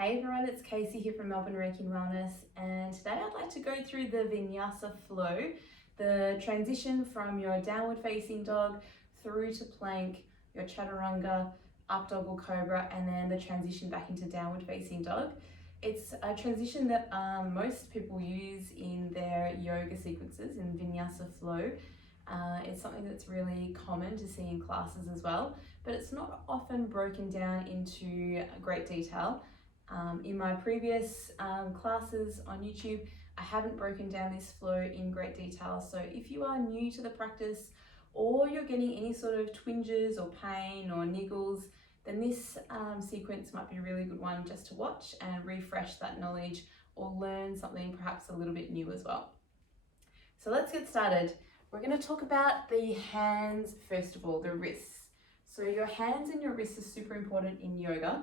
Hey everyone, it's Casey here from Melbourne REIKI Wellness, and today I'd like to go through the Vinyasa flow, the transition from your downward facing dog through to plank, your chaturanga, up dog or cobra, and then the transition back into downward facing dog. It's a transition that most people use in their yoga sequences in Vinyasa flow. It's something that's really common to see in classes as well, but it's not often broken down into great detail. In my previous classes on YouTube, I haven't broken down this flow in great detail. So if you are new to the practice or you're getting any sort of twinges or pain or niggles, then this sequence might be a really good one just to watch and refresh that knowledge or learn something perhaps a little bit new as well. So let's get started. We're going to talk about the hands first of all, the wrists. So your hands and your wrists are super important in yoga.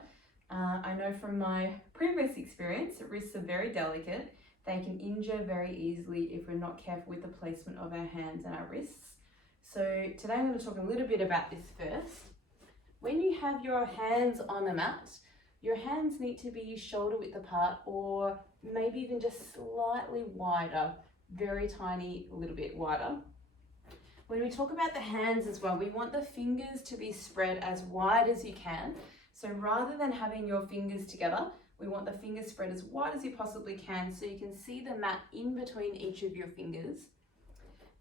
I know from my previous experience that wrists are very delicate. They can injure very easily if we're not careful with the placement of our hands and our wrists. So today I'm going to talk a little bit about this first. When you have your hands on the mat, your hands need to be shoulder width apart or maybe even just slightly wider, very tiny, a little bit wider. When we talk about the hands as well, we want the fingers to be spread as wide as you can. So rather than having your fingers together, we want the fingers spread as wide as you possibly can so you can see the mat in between each of your fingers.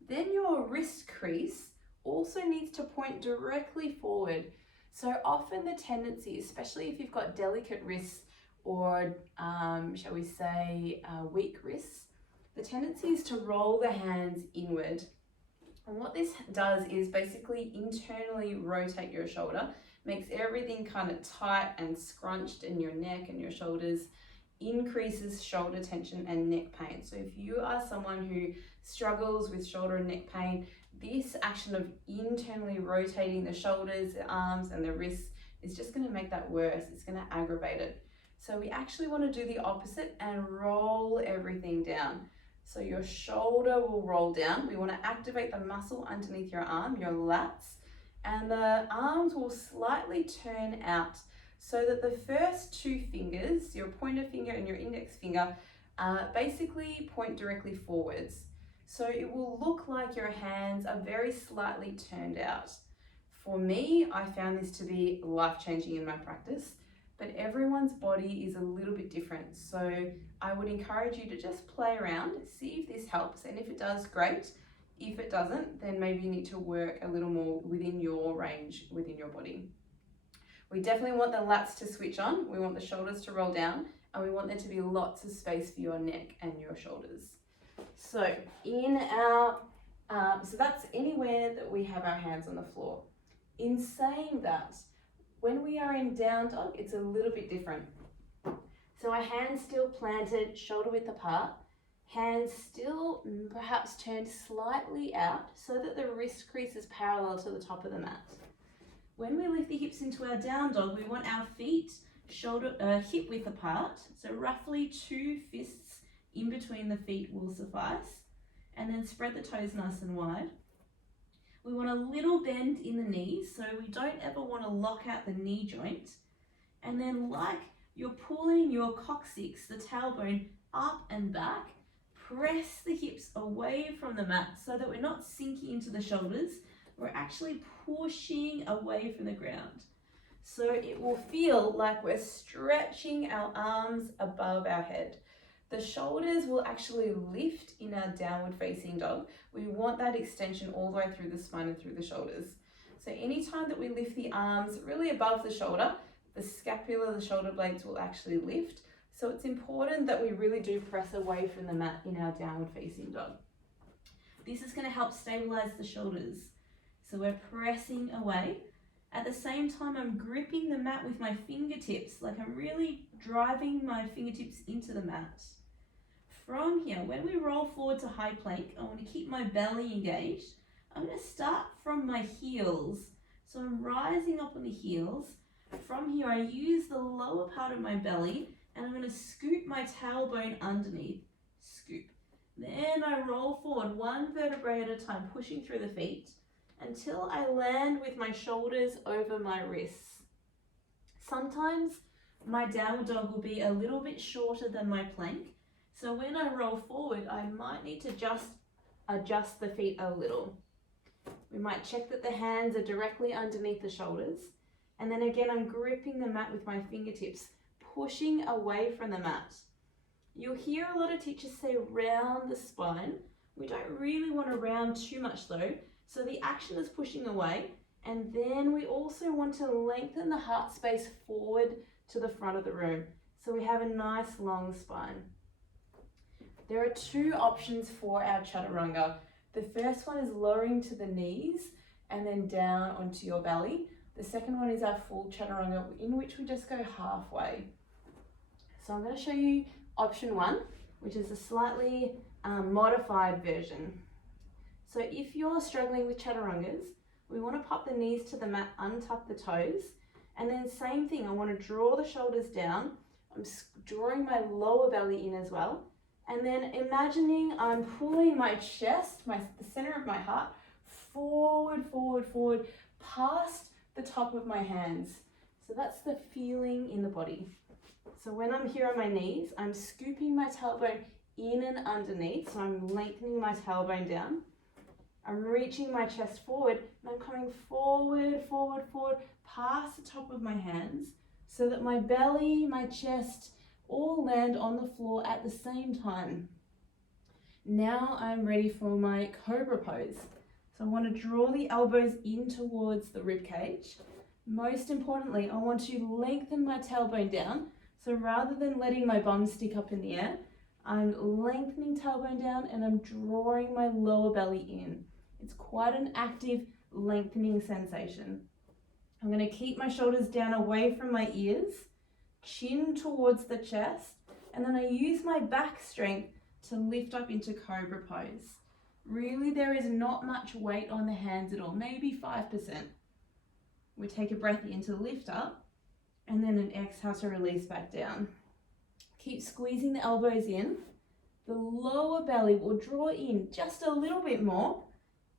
Then your wrist crease also needs to point directly forward. So often the tendency, especially if you've got delicate wrists or shall we say weak wrists, the tendency is to roll the hands inward. And what this does is basically internally rotate your shoulder, makes everything kind of tight and scrunched in your neck and your shoulders, increases shoulder tension and neck pain. So if you are someone who struggles with shoulder and neck pain, this action of internally rotating the shoulders, the arms and the wrists is just going to make that worse. It's going to aggravate it. So we actually want to do the opposite and roll everything down. So your shoulder will roll down. We want to activate the muscle underneath your arm, your lats, and the arms will slightly turn out so that the first two fingers, your pointer finger and your index finger, basically point directly forwards. So it will look like your hands are very slightly turned out. For me, I found this to be life-changing in my practice, but everyone's body is a little bit different. So I would encourage you to just play around, see if this helps, and if it does, great. If it doesn't, then maybe you need to work a little more within your range, within your body. We definitely want the lats to switch on. We want the shoulders to roll down, and we want there to be lots of space for your neck and your shoulders. So in our, so that's anywhere that we have our hands on the floor. In saying that, when we are in down dog, it's a little bit different. So our hands still planted, shoulder width apart, hands still perhaps turned slightly out so that the wrist crease is parallel to the top of the mat. When we lift the hips into our down dog, we want our feet hip width apart, so roughly 2 fists in between the feet will suffice, and then spread the toes nice and wide. We want a little bend in the knees, so we don't ever want to lock out the knee joint. And then like you're pulling your coccyx, the tailbone, up and back, press the hips away from the mat so that we're not sinking into the shoulders, we're actually pushing away from the ground. So it will feel like we're stretching our arms above our head. The shoulders will actually lift in our downward facing dog. We want that extension all the way through the spine and through the shoulders. So anytime that we lift the arms really above the shoulder, the scapula, the shoulder blades will actually lift. So it's important that we really do press away from the mat in our downward facing dog. This is going to help stabilize the shoulders. So we're pressing away. At the same time, I'm gripping the mat with my fingertips, like I'm really driving my fingertips into the mat. From here, when we roll forward to high plank, I want to keep my belly engaged. I'm going to start from my heels. So I'm rising up on the heels. From here, I use the lower part of my belly and I'm going to scoop my tailbone underneath. Scoop. Then I roll forward one vertebrae at a time, pushing through the feet until I land with my shoulders over my wrists. Sometimes my downward dog will be a little bit shorter than my plank. So when I roll forward, I might need to just adjust the feet a little. We might check that the hands are directly underneath the shoulders. And then again, I'm gripping the mat with my fingertips, pushing away from the mat. You'll hear a lot of teachers say round the spine. We don't really want to round too much though. So the action is pushing away. And then we also want to lengthen the heart space forward to the front of the room. So we have a nice long spine. There are two options for our chaturanga. The first one is lowering to the knees and then down onto your belly. The second one is our full chaturanga, in which we just go halfway. So I'm going to show you option one, which is a slightly modified version. So if you're struggling with chaturangas, we want to pop the knees to the mat, untuck the toes, and then same thing, I want to draw the shoulders down. I'm drawing my lower belly in as well, and then imagining I'm pulling my chest, the center of my heart, forward, past the top of my hands. So that's the feeling in the body. So when I'm here on my knees, I'm scooping my tailbone in and underneath, so I'm lengthening my tailbone down. I'm reaching my chest forward and I'm coming forward, past the top of my hands so that my belly, my chest all land on the floor at the same time. Now I'm ready for my cobra pose. So I want to draw the elbows in towards the rib cage. Most importantly, I want to lengthen my tailbone down. So rather than letting my bum stick up in the air, I'm lengthening tailbone down and I'm drawing my lower belly in. It's quite an active lengthening sensation. I'm going to keep my shoulders down away from my ears, chin towards the chest, and then I use my back strength to lift up into cobra pose. Really, there is not much weight on the hands at all, maybe 5%. We take a breath in to lift up, and then an exhale to release back down. Keep squeezing the elbows in. The lower belly will draw in just a little bit more,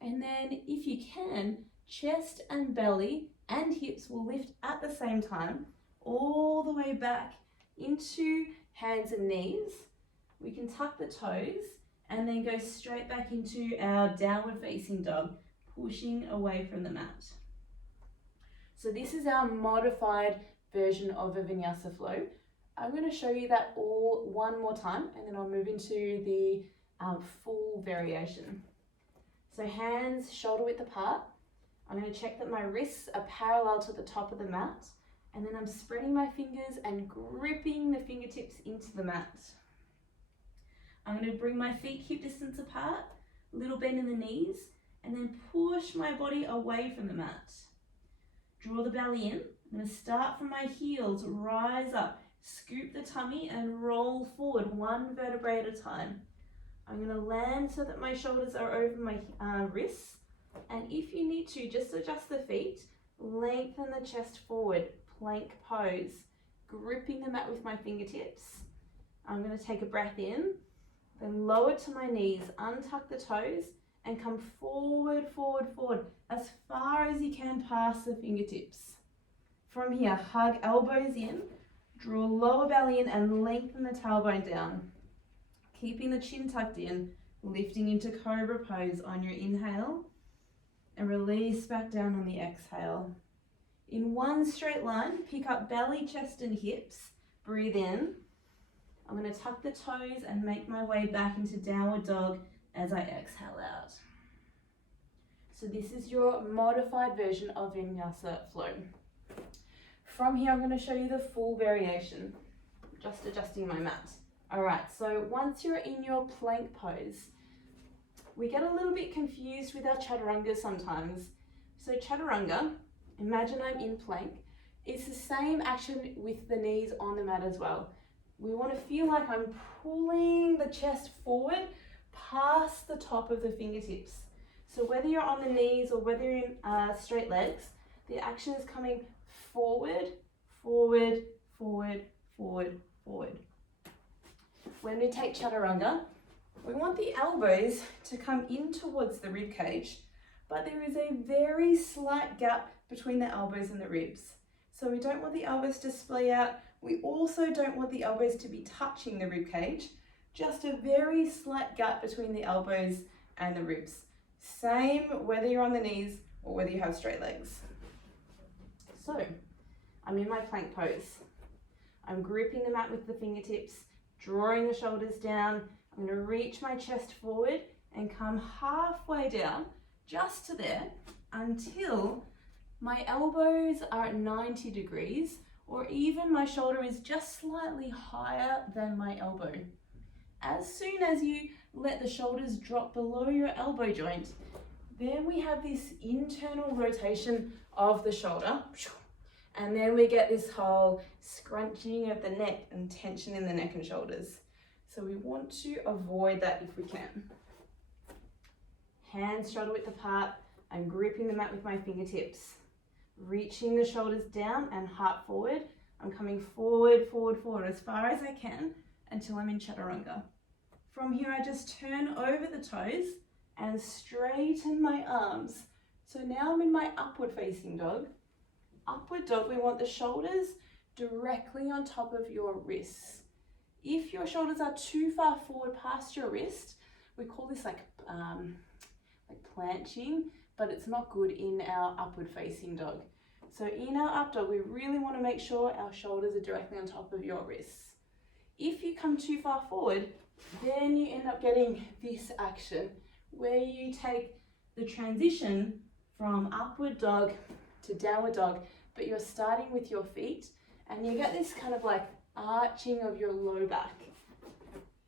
and then if you can, chest and belly and hips will lift at the same time, all the way back into hands and knees. We can tuck the toes and then go straight back into our downward facing dog, pushing away from the mat. So this is our modified version of a Vinyasa flow. I'm going to show you that all one more time and then I'll move into the full variation. So hands shoulder width apart. I'm going to check that my wrists are parallel to the top of the mat, and then I'm spreading my fingers and gripping the fingertips into the mat. I'm going to bring my feet hip distance apart, little bend in the knees, and then push my body away from the mat. Draw the belly in. I'm going to start from my heels, rise up, scoop the tummy and roll forward one vertebrae at a time. I'm going to land so that my shoulders are over my wrists, and if you need to, just adjust the feet, lengthen the chest forward, plank pose, gripping the mat with my fingertips. I'm going to take a breath in, then lower to my knees, untuck the toes, and come forward, as far as you can past the fingertips. From here, hug elbows in, draw lower belly in and lengthen the tailbone down. Keeping the chin tucked in, lifting into cobra pose on your inhale and release back down on the exhale. In one straight line, pick up belly, chest and hips, breathe in. I'm going to tuck the toes and make my way back into downward dog as I exhale out. So this is your modified version of Vinyasa flow. From here, I'm going to show you the full variation, just adjusting my mat. All right, so once you're in your plank pose, we get a little bit confused with our chaturanga sometimes. So chaturanga, imagine I'm in plank. It's the same action with the knees on the mat as well. We want to feel like I'm pulling the chest forward past the top of the fingertips. So whether you're on the knees or whether you're in straight legs, the action is coming forward. When we take chaturanga, we want the elbows to come in towards the rib cage, but there is a very slight gap between the elbows and the ribs. So we don't want the elbows to splay out. We also don't want the elbows to be touching the rib cage, just a very slight gap between the elbows and the ribs. Same whether you're on the knees or whether you have straight legs. So, I'm in my plank pose. I'm gripping the mat with the fingertips, drawing the shoulders down. I'm going to reach my chest forward and come halfway down, just to there, until my elbows are at 90 degrees, or even my shoulder is just slightly higher than my elbow. As soon as you let the shoulders drop below your elbow joint, then we have this internal rotation of the shoulder. And then we get this whole scrunching of the neck and tension in the neck and shoulders. So we want to avoid that if we can. Hands shoulder width apart. I'm gripping the mat with my fingertips, reaching the shoulders down and heart forward. I'm coming forward, forward, forward as far as I can until I'm in chaturanga. From here, I just turn over the toes and straighten my arms. So now I'm in my upward facing dog. Upward dog, we want the shoulders directly on top of your wrists. If your shoulders are too far forward past your wrist, we call this like planching, but it's not good in our upward facing dog. So in our up dog, we really want to make sure our shoulders are directly on top of your wrists. If you come too far forward, then you end up getting this action where you take the transition from upward dog to downward dog, but you're starting with your feet and you get this kind of like arching of your low back.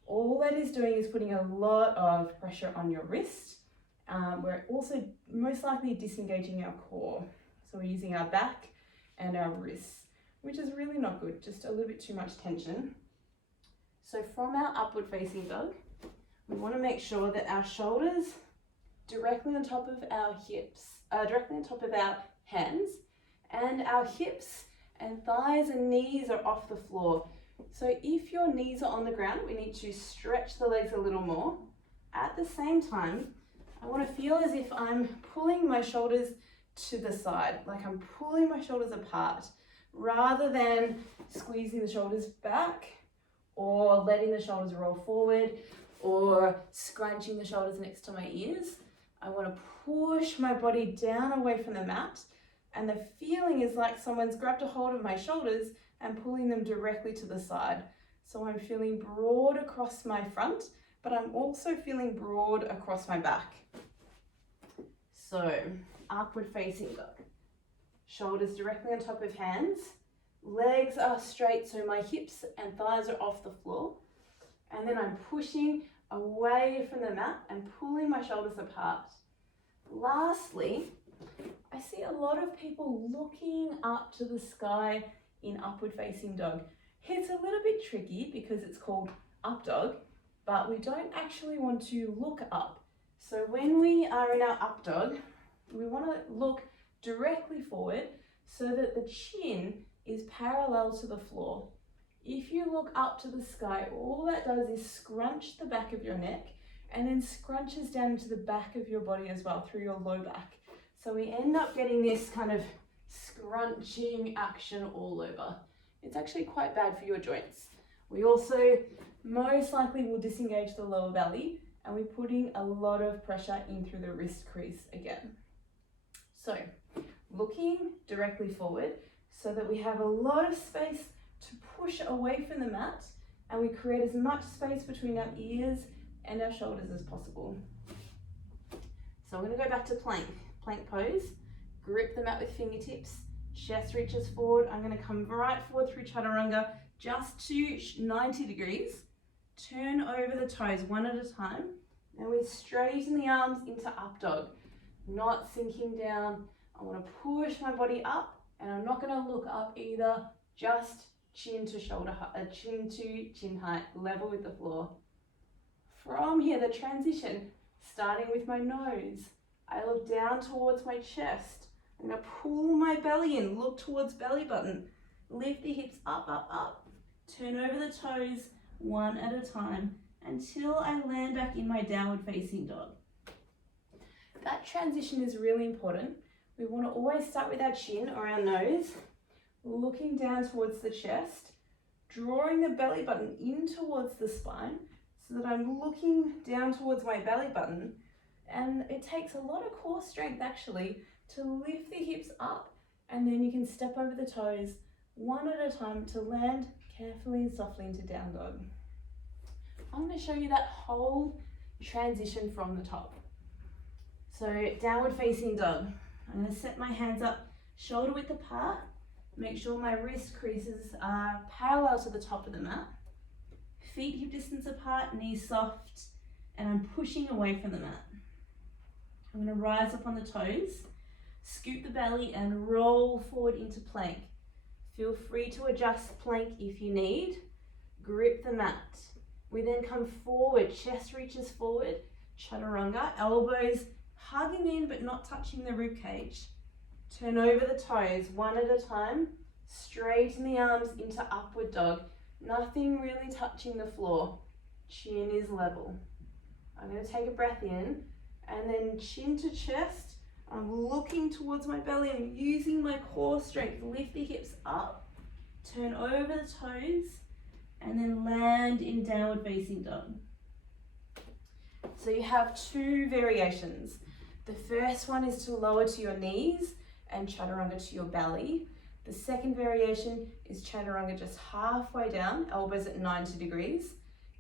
All that is doing is putting a lot of pressure on your wrist. We're also most likely disengaging our core. So we're using our back and our wrists, which is really not good, just a little bit too much tension. So from our upward facing dog, we want to make sure that our shoulders directly on top of our hips, directly on top of our hands, and our hips and thighs and knees are off the floor. So if your knees are on the ground, we need to stretch the legs a little more. At the same time, I want to feel as if I'm pulling my shoulders to the side, like I'm pulling my shoulders apart, rather than squeezing the shoulders back or letting the shoulders roll forward or scrunching the shoulders next to my ears. I want to push my body down away from the mat, and the feeling is like someone's grabbed a hold of my shoulders and pulling them directly to the side. So I'm feeling broad across my front, but I'm also feeling broad across my back. So upward facing dog. Shoulders directly on top of hands. Legs are straight, so my hips and thighs are off the floor. And then I'm pushing away from the mat and pulling my shoulders apart. Lastly, I see a lot of people looking up to the sky in upward facing dog. It's a little bit tricky because it's called up dog, but we don't actually want to look up. So when we are in our up dog, we want to look directly forward so that the chin is parallel to the floor. If you look up to the sky, all that does is scrunch the back of your neck and then scrunches down into the back of your body as well through your low back. So we end up getting this kind of scrunching action all over. It's actually quite bad for your joints. We also most likely will disengage the lower belly, and we're putting a lot of pressure in through the wrist crease again. So looking directly forward so that we have a lot of space to push away from the mat, and we create as much space between our ears and our shoulders as possible. So I'm going to go back to plank pose, grip the mat with fingertips, chest reaches forward. I'm going to come right forward through chaturanga just to 90 degrees, turn over the toes one at a time, and we straighten the arms into up dog, not sinking down. I want to push my body up, and I'm not going to look up either, just chin to shoulder height, chin to chin height, level with the floor. From here, the transition, starting with my nose, I look down towards my chest. I'm going to pull my belly in, look towards belly button, lift the hips up, up, up, turn over the toes one at a time until I land back in my downward facing dog. That transition is really important. We want to always start with our chin or our nose, looking down towards the chest, drawing the belly button in towards the spine so that I'm looking down towards my belly button. And it takes a lot of core strength actually to lift the hips up, and then you can step over the toes one at a time to land carefully and softly into down dog. I'm going to show you that whole transition from the top. So downward facing dog. I'm going to set my hands up shoulder width apart. Make sure my wrist creases are parallel to the top of the mat. Feet hip distance apart, knees soft, and I'm pushing away from the mat. I'm going to rise up on the toes, scoop the belly and roll forward into plank. Feel free to adjust plank if you need. Grip the mat. We then come forward, chest reaches forward, chaturanga, elbows hugging in but not touching the rib cage. Turn over the toes one at a time, straighten the arms into upward dog. Nothing really touching the floor. Chin is level. I'm going to take a breath in and then chin to chest. I'm looking towards my belly. I'm using my core strength. Lift the hips up, turn over the toes, and then land in downward facing dog. So you have two variations. The first one is to lower to your knees and chaturanga to your belly. The second variation is chaturanga just halfway down, elbows at 90 degrees,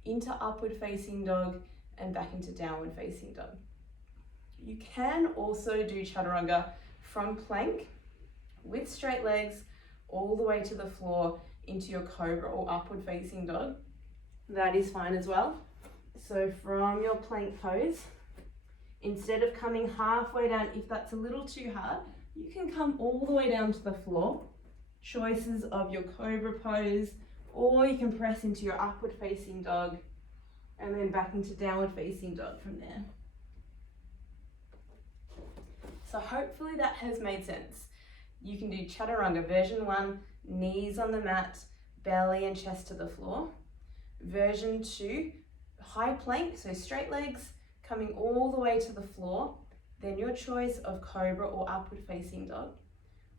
into upward facing dog and back into downward facing dog. You can also do chaturanga from plank with straight legs all the way to the floor into your cobra or upward facing dog. That is fine as well. So from your plank pose, instead of coming halfway down, if that's a little too hard, you can come all the way down to the floor. Choices of your cobra pose, or you can press into your upward facing dog and then back into downward facing dog from there. So hopefully that has made sense. You can do chaturanga version 1, knees on the mat, belly and chest to the floor. Version 2, high plank, so straight legs, coming all the way to the floor. Then your choice of cobra or upward facing dog.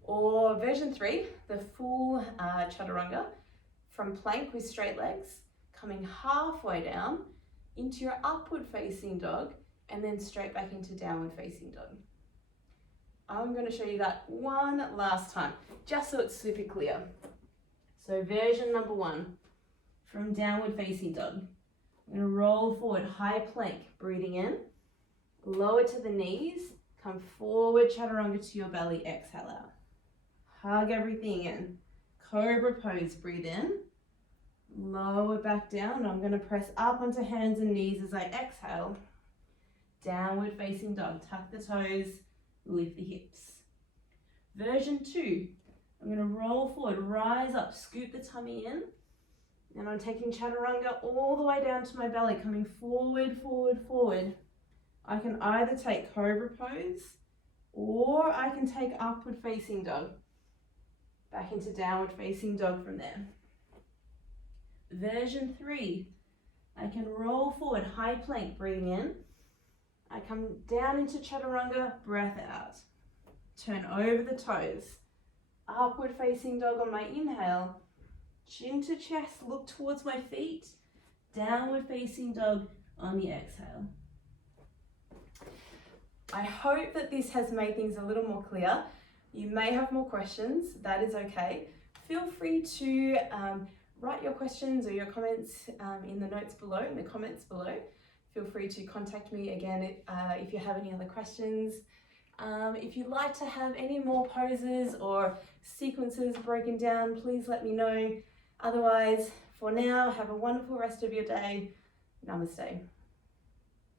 Or version 3, the full chaturanga, from plank with straight legs, coming halfway down into your upward facing dog and then straight back into downward facing dog. I'm going to show you that one last time, just so it's super clear. So version number 1, from downward facing dog. I'm going to roll forward, high plank, breathing in, lower to the knees, come forward, chaturanga to your belly, exhale out. Hug everything in. Cobra pose, breathe in, lower back down. I'm going to press up onto hands and knees as I exhale. Downward facing dog, tuck the toes, lift the hips. Version 2, I'm going to roll forward, rise up, scoop the tummy in, and I'm taking chaturanga all the way down to my belly, coming forward, forward, forward. I can either take cobra pose or I can take upward facing dog, back into downward facing dog from there. Version 3, I can roll forward, high plank, breathing in. I come down into chaturanga, breath out. Turn over the toes. Upward facing dog on my inhale. Chin to chest, look towards my feet. Downward facing dog on the exhale. I hope that this has made things a little more clear. You may have more questions, that is okay. Feel free to write your questions or your comments in the notes below, in the comments below. Feel free to contact me again if you have any other questions. If you'd like to have any more poses or sequences broken down, please let me know. Otherwise, for now, have a wonderful rest of your day. Namaste.